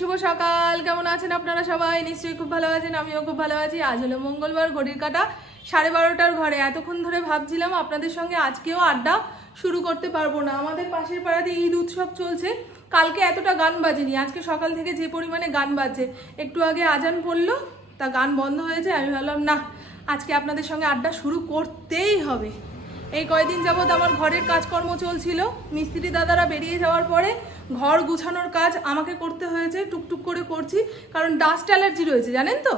শুভ সকাল। কেমন আছেন আপনারা সবাই? নিশ্চয়ই খুব ভালো আছেন, আমিও খুব ভালো আছি। আজ হলো মঙ্গলবার, ঘড়ির কাটা, সাড়ে বারোটার ঘরে। এতক্ষণ ধরে ভাবছিলাম আপনাদের সঙ্গে আজকেও আড্ডা শুরু করতে পারব না। আমাদের পাশের পাড়াতে ঈদ উৎসব চলছে। কালকে এতটা গান বাজেনি। আজকে সকাল থেকে যে পরিমাণে গান বাজছে, একটু আগে আজান পড়ল, তা গান বন্ধ হয়েছে। আমি ভাবলাম, না, আজকে আপনাদের সঙ্গে আড্ডা শুরু করতেই হবে। এই কয়দিন যাবৎ আমার ঘরের কাজকর্ম চলছিল। মিস্ত্রি দাদারা বেরিয়ে যাওয়ার পরে ঘর গুছানোর কাজ আমাকে করতে হয়েছে, টুকটুক করে করছি, কারণ ডাস্ট অ্যালার্জি রয়েছে, জানেন তো?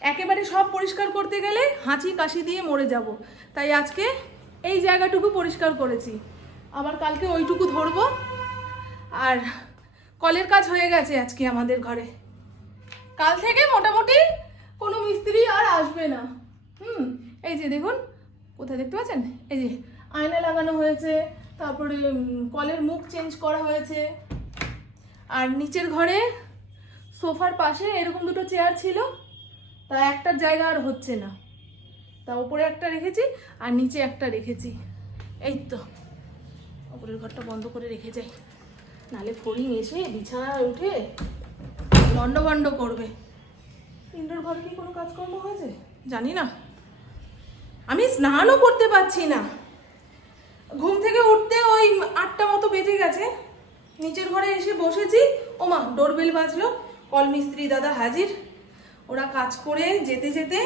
একেবারে সব পরিষ্কার করতে গেলে হাঁচি কাশি দিয়ে মরে যাব। তাই আজকে এই জায়গাটুকু পরিষ্কার করেছি। আবার কালকে ওইটুকু ধরবো। আর কলের কাজ হয়ে গেছে আজকে আমাদের ঘরে। কাল থেকে মোটামুটি কোনো মিস্ত্রি আর আসবে না। হুম, এই যে দেখুন কোথায় দেখতে পাচ্ছেন? এই যে আয়না লাগানো হয়েছে, তারপরে কলের মুখ চেঞ্জ করা হয়েছে। আর নিচের ঘরে সোফার পাশে এরকম দুটো চেয়ার ছিল, তা একটার জায়গা আর হচ্ছে না। তা ওপরে একটা রেখেছি আর নিচে একটা রেখেছি। এই তো। ওপরের ঘরটা বন্ধ করে রেখে যাই। নালে ফড়িং এসে বিছানায় উঠে লন্ড করবে। ইন্ডোর ঘরে কি কোনো কাজকর্ম হয়েছে? জানি না। আমি স্নানও করতে পারছি না। ঘুম থেকে উঠতে ওই আটটা মতো বেজে গেছে। নিচের ঘরে এসে বসেছি। ওমা ডোরবেল বাজলো। কল মিস্ত্রি দাদা হাজির। ওরা কাজ করে যেতে যেতে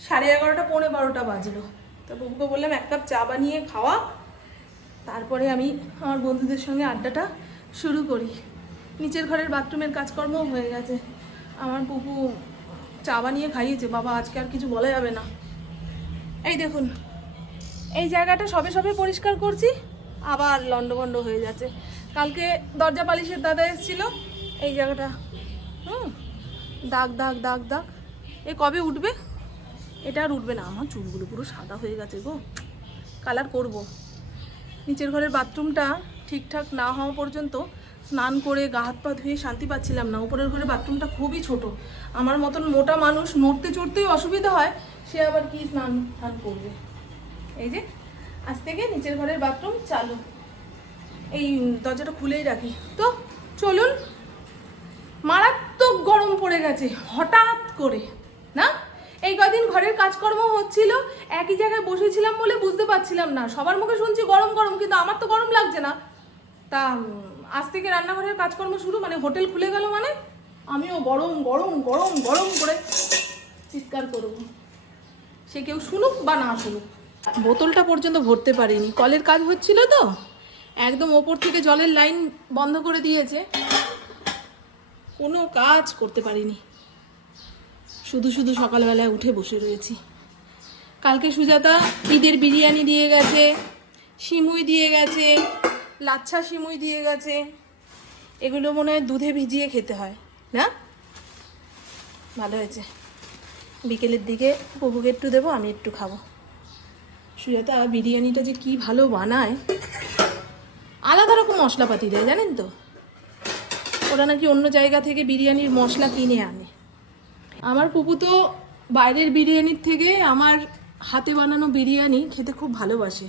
সাড়ে এগারোটা, পৌনে বারোটা বাজলো। তা বাবুকে বললাম, এক কাপ চা বানিয়ে খাওয়া। তারপরে আমি আমার বন্ধুদের সঙ্গে আড্ডাটা শুরু করি। নিচের ঘরের বাথরুমের কাজকর্মও হয়ে গেছে। আমার পুপু চা বানিয়ে খাইয়েছে। বাবা, আজকে আর কিছু বলা যাবে না। এই দেখুন, এই জায়গাটা সবে সবে পরিষ্কার করছি, আবার লন্ডভন্ড হয়ে যাচ্ছে। কালকে দরজা পালিশের দাদা এসেছিল, এই জায়গাটা, হুম, দাগ দাগ দাগ দাগ। এ কবে উঠবে? এটা আর উঠবে না, আমার চুলগুলো পুরো সাদা হয়ে গেছে গো। কালার করব। নিচের ঘরের বাথরুমটা ঠিকঠাক না হওয়া পর্যন্ত স্নান করে গা হাত পা ধুয়ে শান্তি পাচ্ছিলাম না। উপরের ঘরে বাথরুমটা খুবই ছোট। আমার মতন মোটা মানুষ নড়তে চড়তেই অসুবিধা হয়, সে আবার কি স্নান টান করবে? এই যে, আজ থেকে নিচের ঘরের বাথরুম চালু। এই দরজাটা খুলেই রাখি। তো চলুন, মারাত্মক গরম পড়ে গেছে, হঠাৎ করে, না? এই কদিন ঘরের কাজকর্ম হচ্ছিল, একই জায়গায় বসেছিলাম বলে বুঝতে পারছিলাম না। সবার মুখে শুনছি গরম গরম, কিন্তু আমার তো গরম লাগছে না। তা আজ থেকে রান্নাঘরের কাজকর্ম শুরু মানে হোটেল খুলে গেল মানে? আমিও গরম গরম গরম গরম করে চিৎকার করব। সে কেউ শুনুক বা না শুনুক। বোতলটা পর্যন্ত ভরতে পারিনি। কলের কাজ হচ্ছিল তো? একদম ওপর থেকে জলের লাইন বন্ধ করে দিয়েছে। কোনো কাজ করতে পারিনি। শুধু শুধু সকালবেলায় উঠে বসে রয়েছি। কালকে সুজাতা ঈদের বিরিয়ানি দিয়ে গেছে, সিমুই দিয়ে গেছে লাচ্ছা সিমুই দিয়ে গেছে। এগুলো মনে হয় দুধে ভিজিয়ে খেতে হয়, না? ভালো হয়েছে। বিকেলের দিকে প্রভুকে একটু দেবো, আমি একটু খাব। সুজাতা, বিরিয়ানিটা যে কি ভালো বানায়। আলাদা রকম মশলাপাতি দেয়, জানেন তো? ওরা নাকি অন্য জায়গা থেকে বিরিয়ানির মশলা কিনে আনে। আমার পুপু তো বাইরের বিরিয়ানির থেকে আমার হাতে বানানো বিরিয়ানি খেতে খুব ভালোবাসে।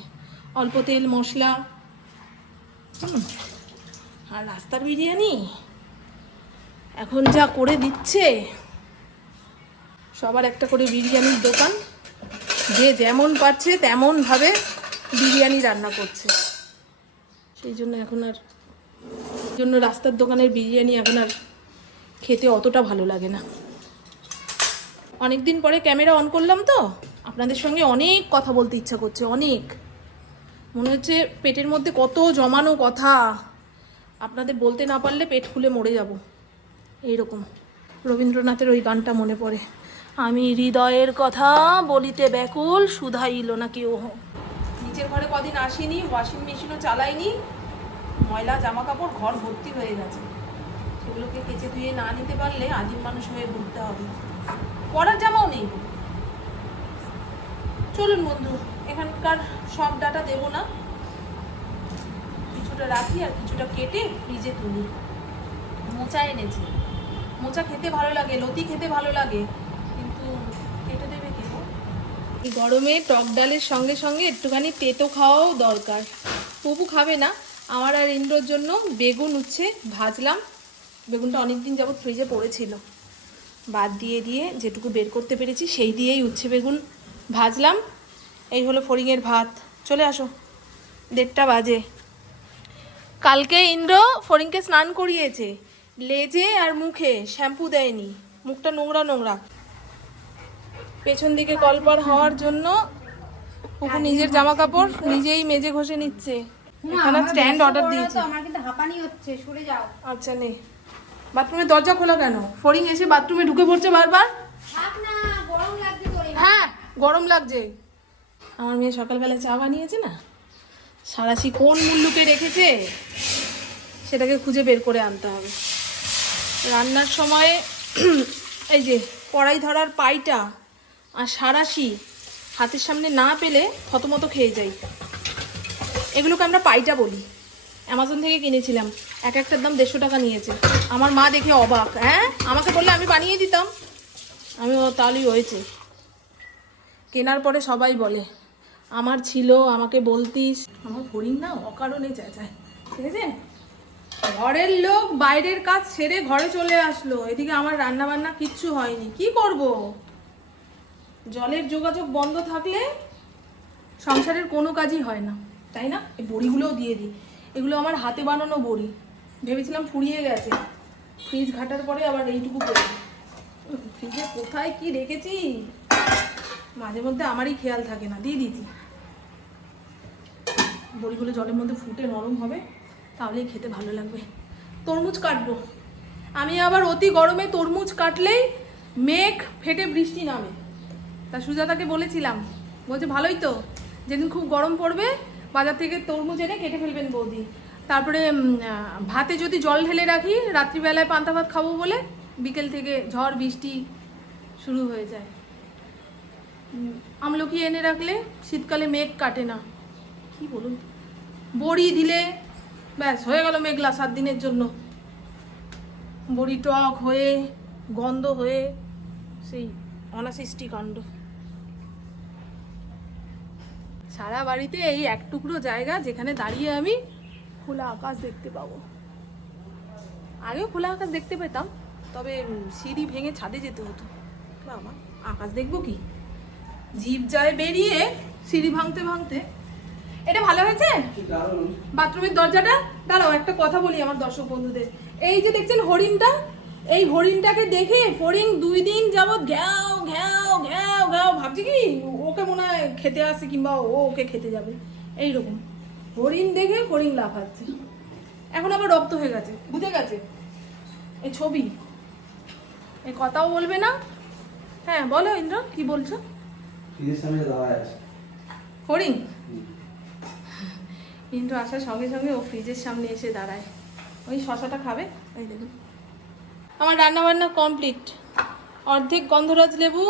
অল্প তেল মশলা আর রাস্তার বিরিয়ানি? এখন যা করে দিচ্ছে, সবার একটা করে বিরিয়ানির দোকান। যে যেমন পারছে, তেমনভাবে বিরিয়ানি রান্না করছে। সেই জন্য এখন আর জন্য রাস্তার দোকানের বিরিয়ানি এখন আর খেতে অতটা ভালো লাগে না। অনেক দিন পরে ক্যামেরা অন করলাম তো, আপনাদের সঙ্গে অনেক কথা বলতে ইচ্ছা করছে, অনেক। মনে হচ্ছে পেটের মধ্যে কত জমানো কথা। আপনাদের বলতে না পারলে পেট খুলে মরে যাব। এইরকম। রবীন্দ্রনাথের ওই গানটা মনে পড়ে। আমি হৃদয়ের কথা বলিতে ব্যাকুল শুধাইল না কেউ নিচের ঘরে কদিন আসিনি ওয়াশিং মেশিনও চালাইনি। ময়লা জামা কাপড় ঘর ভর্তি হয়ে গেছে। সেগুলোকে কেচে ধুয়ে না নিতে পারলে আদিম মানুষ হয়ে ঘুরতে হবে। পরার জামাও নেই। চলুন বন্ধু, এখানকার সব ডাটা দেবো না। কিছুটা রাখি আর কিছুটা কেটে ফ্রিজে তুলি। মোচা এনেছি। মোচা খেতে ভালো লাগে, লতি খেতে ভালো লাগে, কিন্তু কেটে দেবে কে গো? এই গরমে টক ডালের সঙ্গে সঙ্গে একটুখানি তেতো খাওয়াও দরকার। পুপু খাবে না, আমার আর ইন্দ্রর জন্য বেগুন উচ্ছে ভাজলাম। বেগুনটা অনেক দিন যাবত ফ্রিজে পড়েছিল। বাদ দিয়ে দিয়ে যেটুকু বের করতে পেরেছি, সেই দিয়েই উচ্ছে বেগুন ভাজলাম। এই হলো ফড়িংয়ের ভাত। চলে আসো। দেড়টা বাজে। কালকে ইন্দ্র ফড়িংকে স্নান করিয়েছে। লেজে আর মুখে শ্যাম্পু দেয়নি। মুখটা নোংরা নোংরা। পেছন দিকে কলপার হওয়ার জন্য পুকু নিজের জামা কাপড় নিজেই মেজে ঘষে নিচ্ছে। এখানে স্ট্যান্ড অর্ডার দিয়েছি। আমার কিন্তু হাঁপানি হচ্ছে সরে যাও। আচ্ছা নে। বাথরুমের দরজা খোলা কেন? ফড়িং এসে বাথরুমে ঢুকে পড়ছে বারবার থাক না গরম লাগছে তোর হ্যাঁ গরম লাগছে। আমার মেয়ে সকালবেলা চা বানিয়েছে না? সারাশি কোন মুল্লুকে রেখেছে? সেটাকে খুঁজে বের করে আনতে হবে। রান্নার সময় এই যে কড়াই ধরার পাইটা আর সারাশি হাতের সামনে না পেলে থতমত খেয়ে যাই এগুলোকে আমরা পাইটা বলি। অ্যামাজন থেকে কিনেছিলাম। এক একটার দাম দেড়শো টাকা নিয়েছে। আমার মা দেখে অবাক হ্যাঁ? আমাকে বললে আমি বানিয়ে দিতাম? আমি তাহলেই হয়েছে। কেনার পরে সবাই বলে, আমার ছিল, আমাকে বলতিস। আমার হরিণ না অকারণে চেঁচায়। বুঝেছেন ঘরের লোক বাইরের কাজ সেরে ঘরে চলে আসলো। এদিকে আমার রান্না বান্না কিচ্ছু হয়নি। কি করব? জলের যোগাযোগ বন্ধ থাকলে সংসারের কোনো কাজই হয় না। তাই না? এই বড়িগুলোও দিয়ে দিই। এগুলো আমার হাতে বানানো বড়ি। ভেবেছিলাম ফুরিয়ে গেছে। ফ্রিজ ঘাটার পরে আবার এইটুকু করে ফ্রিজে কোথায় কি রেখেছি? মাঝে মধ্যে আমারই খেয়াল থাকে না, দিয়ে দিয়েছি। বড়িগুলো জলের মধ্যে ফুটে নরম হবে, তাহলেই খেতে ভালো লাগবে। তরমুজ কাটবো। আমি আবার অতি গরমে তরমুজ কাটলেই মেঘ ফেটে বৃষ্টি নামে। তা সুজাতাকে বলেছিলাম, বলছে, ভালোই তো, যেদিন খুব গরম পড়বে, বাজার থেকে তরমুজ এনে কেটে ফেলবেন বৌদি। তারপরে ভাতে যদি জল ঢেলে রাখি, রাত্রিবেলায় পান্তা ভাত খাব বলে বিকেল থেকে ঝড়, বৃষ্টি শুরু হয়ে যায়। আমলকি এনে রাখলে শীতকালে মেঘ কাটে না। কি বলুন বড়ি দিলে ব্যাস, হয়ে গেল মেঘলা সাত দিনের জন্য। বড়ি টক হয়ে, গন্ধ হয়ে, সেই অনাসৃষ্টি কাণ্ড। সারা বাড়িতে এই এক টুকরো জায়গা যেখানে দাঁড়িয়ে আমি খোলা আকাশ দেখতে পাবো। আগেও খোলা আকাশ দেখতে পেতাম, তবে সিঁড়ি ভেঙে ছাদে যেতে হতো। বাবা আকাশ দেখব কি? জিপ যায় বেরিয়ে সিঁড়ি ভাঙতে ভাঙতে। এটা ভালো হয়েছে? বাথরুমের দরজাটা? দাঁড়াও একটা কথা বলি আমার দর্শক বন্ধুদের। এই যে দেখছেন হরিণটা? এই হরিণটাকে দেখে হরিণ দুই দিন যাবৎ ঘ্যাও ঘ্যাও ঘ্যাও ঘ্যাও ভাবছি কি ওকে মনে হয় খেতে আসে কিংবা ও ওকে খেতে যাবে। এইরকম। হরিণ দেখে হরিণ লাফাচ্ছে। এখন আবার রপ্ত হয়ে গেছে। বুঝে গেছে? এই ছবি। এই কথাও বলবে না? হ্যাঁ বলো ইন্দ্র কি বলছো? ফ্রিজের সামনে দাঁড়ায় আছে। হরিণ ইন্দ্র আসার সঙ্গে সঙ্গে ও ফ্রিজের সামনে এসে দাঁড়ায়। ওই শশাটা খাবে? ওই দেখুন। আমার রান্না বান্না কমপ্লিট। অর্ধেক গন্ধরাজ লেবু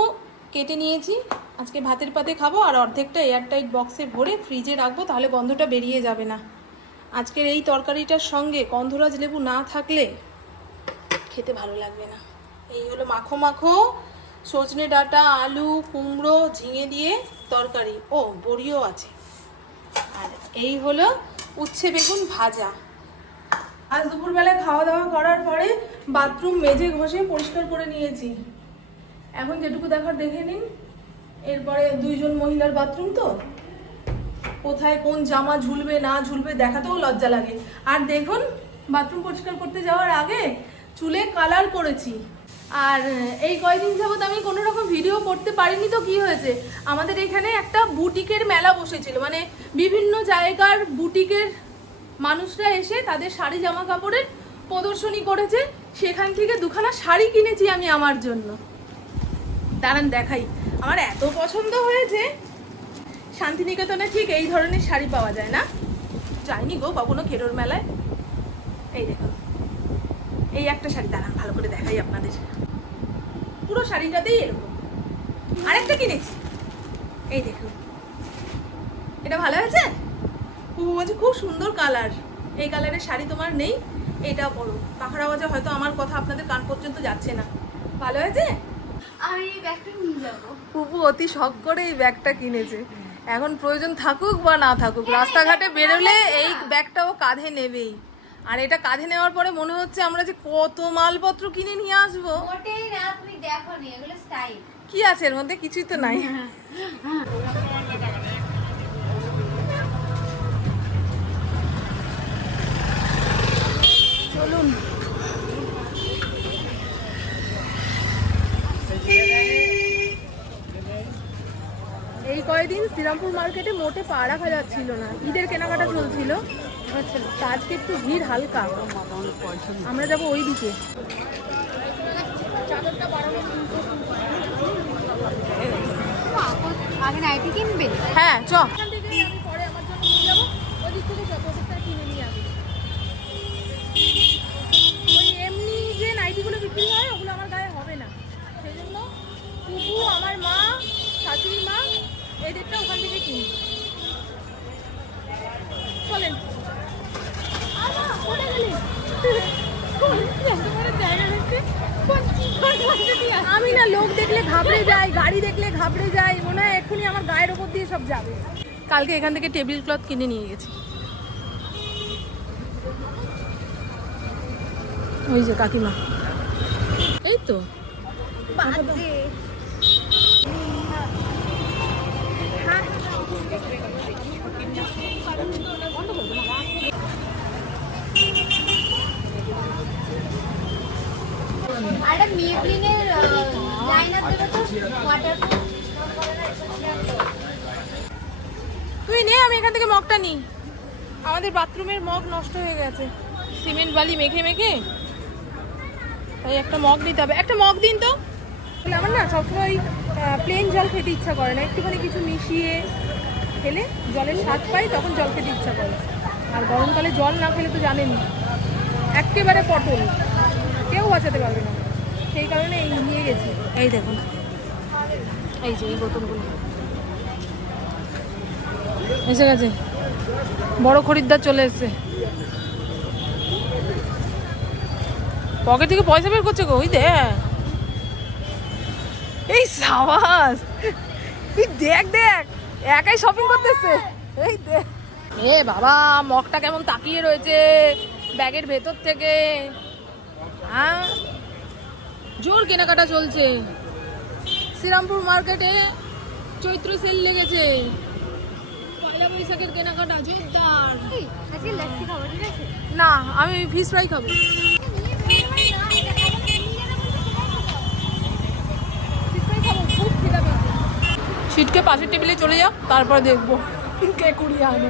কেটে নিয়েছি। আজকে ভাতের পাতে খাব আর অর্ধেকটা এয়ারটাইট বক্সে ভরে ফ্রিজে রাখব তাহলে গন্ধটা বেরিয়ে যাবে না। আজকের এই তরকারিটার সঙ্গে গন্ধরাজ লেবু না থাকলে খেতে ভালো লাগবে না। এই হলো মাখো মাখো সজনে ডাঁটা, আলু, কুমড়ো, ঝিঙে দিয়ে তরকারি। ও, বড়িও আছে। আর এই হলো উচ্ছে বেগুন ভাজা। আজ দুপুরবেলায় খাওয়া দাওয়া করার পরে বাথরুম মেজে ঘষে পরিষ্কার করে নিয়েছি। এখন যেটুকু দেখার দেখে নিন। এরপরে দুইজন মহিলার বাথরুম তো। কোথায় কোন জামা ঝুলবে, না ঝুলবে, দেখাতেও লজ্জা লাগে। আর দেখুন, বাথরুম পরিষ্কার করতে যাওয়ার আগে চুলে কালার করেছি। আর এই কয়দিন যাবত আমি কোনো রকম ভিডিও করতে পারিনি, তো কি হয়েছে? আমাদের এখানে একটা বুটিকের মেলা বসেছিল মানে বিভিন্ন জায়গার বুটিকের মানুষরা এসে তাদের শাড়ি জামা কাপড়ের প্রদর্শনী করেছে। সেখান থেকে দুখানা শাড়ি কিনেছি আমি আমার জন্য। দাঁড়ান দেখাই। আমার এত পছন্দ হয়েছে। শান্তিনিকেতনে ঠিক এই ধরনের শাড়ি পাওয়া যায় না। যাইনি গো কখনো খেরোর মেলায়। এই দেখুন এই একটা শাড়ি দাঁড়ান ভালো করে দেখাই আপনাদের। পুরো শাড়িটাতেই এরকম। আরেকটা কিনেছি। এই দেখুন। এটা ভালো হয়েছে? বলছে খুব সুন্দর কালার। এই কালারের শাড়ি তোমার নেই এটা পরো। পাখার আওয়াজে হয়তো আমার কথা আপনাদের কান পর্যন্ত যাচ্ছে না। ভালো হয়েছে? আমি এই ব্যাগটা নিয়ে যাব। পুপু অতি শখ করে এই ব্যাগটা কিনেছে। এখন প্রয়োজন থাকুক বা না থাকুক রাস্তাঘাটে বেরোলে এই ব্যাগটা ও কাঁধে নেবেই। আর এটা কাঁধে নেওয়ার পরে মনে হচ্ছে আমরা যে কত মালপত্র কিনে নিয়ে আসব। মোটেই না তুমি দেখো নি এগুলো স্টাইল কি আছে এর মধ্যে? কিছুই তো নাই। চলুন। কয়েকদিন শ্রীরামপুর মার্কেটে মোটে পা রাখা যাচ্ছিল না। ঈদের কেনাকাটা চলছিল। আজকে একটু ভিড় হালকা। আমরা যাব ওই দিকে। আগে নাইটি কিনবে? হ্যাঁ চ এখান থেকে আমি পরে আমার জন্য নিয়ে যাব ওদিক থেকে যত ওদিকটা কিনে নিয়ে আসব ওই এমনি যে নাইটিগুলো বিক্রি হয় ওগুলো আমার গায়ে হবে না সেই জন্য কুকু আমার মা শাশুড়ি মা এদেরটা ওখান থেকে কিনি চলেন আমা, কোথায় গেলি? কোন এত বড় জায়গা দেখতে? কোন চিৎকার করতে দিয়ে? আমি না লোক দেখলে ঘাবড়ে যাই গাড়ি দেখলে ঘাবড়ে যাই মনে হয় এক্ষুনি ওপর দিয়ে সব যাবে। কালকে এখান থেকে টেবিল ক্লথ কিনে নিয়ে গেছি। ওই যে কাকিমা। এই তো। আর একটা মেবলিনের লাইনার দেবে তো? ওয়াটার তুই নে, আমি এখান থেকে মগটা নিই। আমাদের বাথরুমের মগ নষ্ট হয়ে গেছে। সিমেন্ট বালি মেখে মেখে। তাই একটা মগ নিতে হবে। একটা মগ দিন তো। আমার না সবসময় প্লেন জল খেতে ইচ্ছা করে না। একটুখানি কিছু মিশিয়ে খেলে জলের স্বাদ পাই, তখন জল খেতে ইচ্ছা করে। আর গরমকালে জল না খেলে তো জানেনই একেবারে পটল। কেউ বাঁচাতে পারবে না। সেই কারণে এই নিয়ে গেছি। এই দেখুন। এই যে এই বোতলগুলো। এসে গেছে। বড় খরিদ্দার চলে এসেছে। পকেট থেকে পয়সা বের করছে গো, ওই দে এই সাবাস, তুই দেখ দেখ, একাই শপিং করতেছে। এই দেখ। এ বাবা, মগটা কেমন তাকিয়ে রয়েছে ব্যাগের ভেতর থেকে। হ্যাঁ? জোর কেনাকাটা চলছে। শ্রীরামপুর মার্কেটে চৈত্র সেল লেগেছে। পয়লা বৈশাখের কেনাকাটা জোরদার। আজকে লস্যি খাব ঠিক আছে? না আমি ফিশ ফ্রাই খাব। সিটকে পাশের টেবিলে চলে যাও তারপর দেখব কে কুড়িয়ে আনে।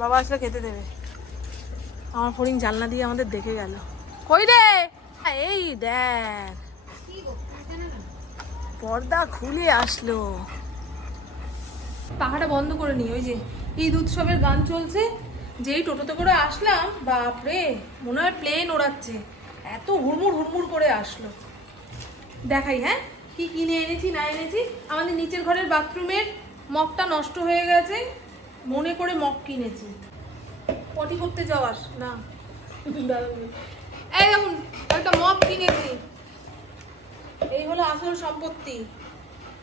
বাবা আসলে খেতে দেবে। আমার ফড়িং জানলা দিয়ে আমাদের দেখে গেল। কই রে? এই দেখ। পর্দা খুলে আসলো। পাখাটা বন্ধ করে নি, ওই যে ঈদ উৎসবের গান চলছে। যেই টোটোতে করে আসলাম বাপরে মনে হয় প্লেন ওড়াচ্ছে। এত হুড়মুড় হুড়মুড় করে আসলো। দেখাই হ্যাঁ কি কিনে এনেছি, না এনেছি। আমাদের নিচের ঘরের বাথরুমের মগটা নষ্ট হয়ে গেছে। মনে করে মগ কিনেছি। পটি করতে যাওয়ার না। এই দেখুন, একটা মগ কিনেছি। এই হলো আসল সম্পত্তি।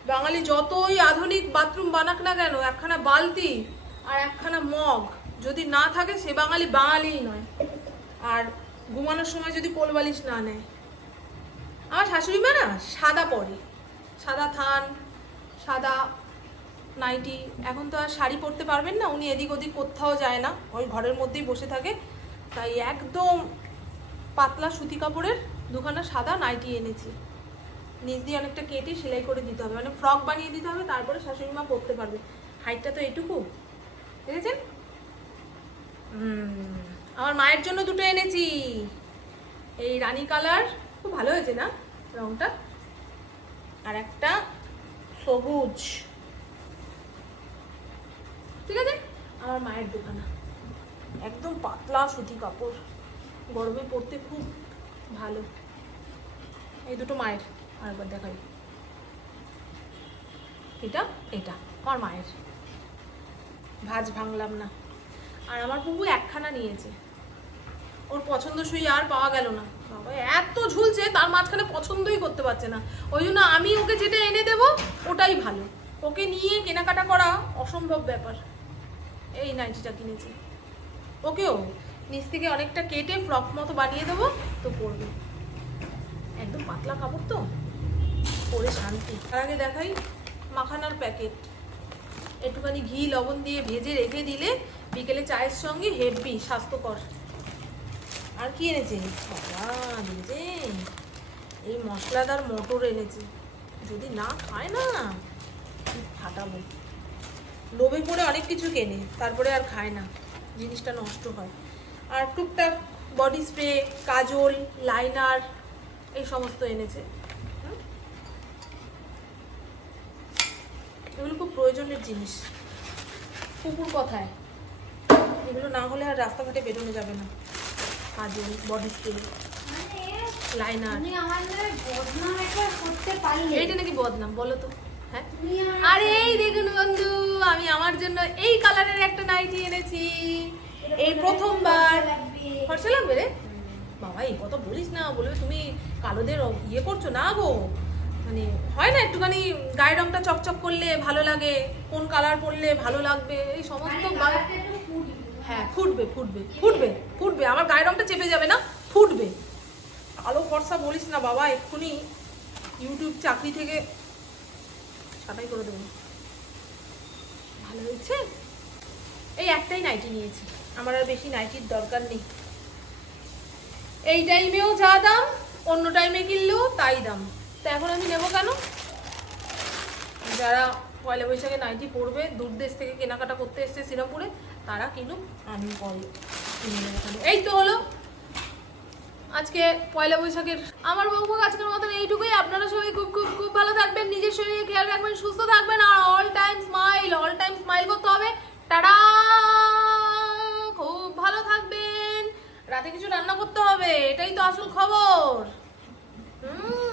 বাঙালি যতই আধুনিক বাথরুম বানাক না কেন, একখানা বালতি আর একখানা মগ যদি না থাকে, সে বাঙালি বাঙালিই নয়। আর ঘুমানোর সময় যদি কোল বালিশ না নেয়। আমার শাশুড়ি মা না, সাদা পরে। সাদা থান, সাদা নাইটি এখন তো আর শাড়ি পরতে পারবেন না, উনি এদিক ওদিক কোথাও যায় না, ওই ঘরের মধ্যেই বসে থাকে। তাই একদম পাতলা সুতি কাপড়ের দুখানা সাদা নাইটি এনেছি। নিচ দিয়ে অনেকটা কেটে সেলাই করে দিতে হবে মানে ফ্রক বানিয়ে দিতে হবে, তারপরে শাশুড়ি মা পরতে পারবে। হাইটটা তো এটুকু দেখেছেন? আমার মায়ের জন্য দুটো এনেছি। এই রানী কালার, খুব ভালো হয়েছে না রংটা? আর একটা সবুজ। ঠিক আছে? আমার মায়ের দোকানা। একদম পাতলা সুতি কাপড়। গরমে পরতে খুব ভালো। এই দুটো মায়ের। আরেকবার দেখাই। এটা এটা। আমার মায়ের। ভাজ ভাঙলাম না। আর আমার বুবু একখানা নিয়েছে। ওর পছন্দসই আর পাওয়া গেল না। বাবা, এত ঝুলছে, তার মাঝখানে পছন্দই করতে পারছে না। ওই জন্য আমি ওকে যেটা এনে দেবো, ওটাই ভালো। ওকে নিয়ে কেনাকাটা করা অসম্ভব ব্যাপার। এই নাইটিটা কিনেছি। ওকেও নিচ থেকে অনেকটা কেটে ফ্রক মতো বানিয়ে দেবো, তো পরবে। একদম পাতলা কাপড় তো, পরে শান্তি। তার আগে দেখাই মাখানার প্যাকেট একটুখানি ঘি, লবণ দিয়ে ভেজে রেখে দিলে বিকেলে চায়ের সঙ্গে হেভি স্বাস্থ্যকর। আর কি এনেছে? দিয়েছে এই মশলাদার মটর এনেছে। যদি না খায় না ফাটাবো। লোভে পড়ে অনেক কিছু কেনে তারপরে আর খায় না জিনিসটা নষ্ট হয়। আর টুকটাক বডি স্প্রে কাজল লাইনার এই সমস্ত এনেছে। এগুলো খুব প্রয়োজনের জিনিস। কুকুর কথায়। এগুলো না হলে আর রাস্তাঘাটে বেরোনো যাবে না। কাজল বডি স্প্রে লাইনার আমার বদনাম একবার এইটা নাকি বদনাম বলো তো। আরে এই দেখুন বন্ধু আমি আমার জন্য এই কালারের একটা নাইটি এনেছি। এই প্রথমবার। খরচা লাগবে রে? বাবা এই কথা বলিস না বলবে তুমি কালোদের ইয়ে করছ না গো। মানে হয় না একটুখানি গায়ের রংটা চকচক করলে ভালো লাগে কোন কালার পরলে ভালো লাগবে এই সমস্ত মানে। হ্যাঁ ফুটবে ফুটবে ফুটবে ফুটবে। আমার গায়ের রংটা চেপে যাবে না ফুটবে। আলো ফর্সা বলিস না বাবা এক্ষুনি ইউটিউব চাকরি থেকে ছাটাই করে দেবো। ভালো হয়েছে? এই একটাই নাইটি নিয়েছি। আমার আর বেশি নাইটির দরকার নেই। এই টাইমেও যা দাম, অন্য টাইমে কিনলেও তাই দাম। তা এখন আমি নেব কেন? যারা পয়লা বৈশাখে নাইটি পরবে, দূর দেশ থেকে কেনাকাটা করতে এসছে শ্রীরামপুরে, তারা কিনুক, আমি পরে কিনে এই তো হলো। আজকে পয়লা বৈশাখের আমার বকবক আজকের মতন এইটুকুই। আপনারা সবাই খুব খুব খুব ভালো থাকবেন, নিজের শরীরে খেয়াল রাখবেন, সুস্থ থাকবেন, আর all time smile all time smile করতে হবে। টাটা! খুব ভালো থাকবেন। রাতে কিছু রান্না করতে হবে, এটাই তো আসল খবর। হুম।